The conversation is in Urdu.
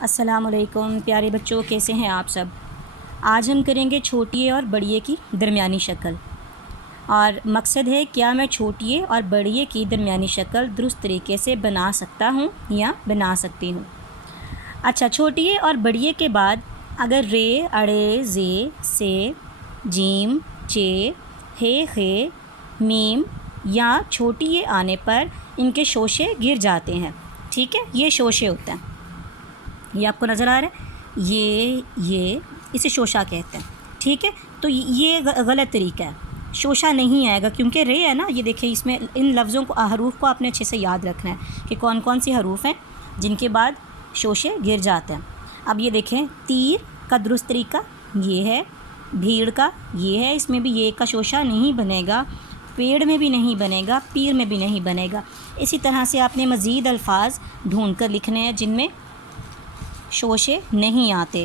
السلام علیکم پیارے بچوں، کیسے ہیں آپ سب؟ آج ہم کریں گے چھوٹیے اور بڑیے کی درمیانی شکل، اور مقصد ہے کیا میں چھوٹیے اور بڑیے کی درمیانی شکل درست طریقے سے بنا سکتا ہوں یا بنا سکتی ہوں۔ اچھا، چھوٹیے اور بڑیے کے بعد اگر رے، اڑے، زے، سے، جیم، چے، ہے، خے، میم یا چھوٹیے آنے پر ان کے شوشے گر جاتے ہیں۔ ٹھیک ہے، یہ شوشے ہوتے ہیں، یہ آپ کو نظر آ رہا ہے، یہ اسے شوشہ کہتے ہیں۔ ٹھیک ہے، تو یہ غلط طریقہ ہے، شوشہ نہیں آئے گا کیونکہ رے ہے نا۔ یہ دیکھیں، اس میں ان لفظوں کو، حروف کو آپ نے اچھے سے یاد رکھنا ہے کہ کون کون سی حروف ہیں جن کے بعد شوشے گر جاتے ہیں۔ اب یہ دیکھیں، تیر کا درست طریقہ یہ ہے، بھیڑ کا یہ ہے، اس میں بھی یہ کا شوشہ نہیں بنے گا، پیڑ میں بھی نہیں بنے گا، پیر میں بھی نہیں بنے گا۔ اسی طرح سے آپ نے مزید الفاظ ڈھونڈ کر لکھنے ہیں جن میں شوشے نہیں آتے۔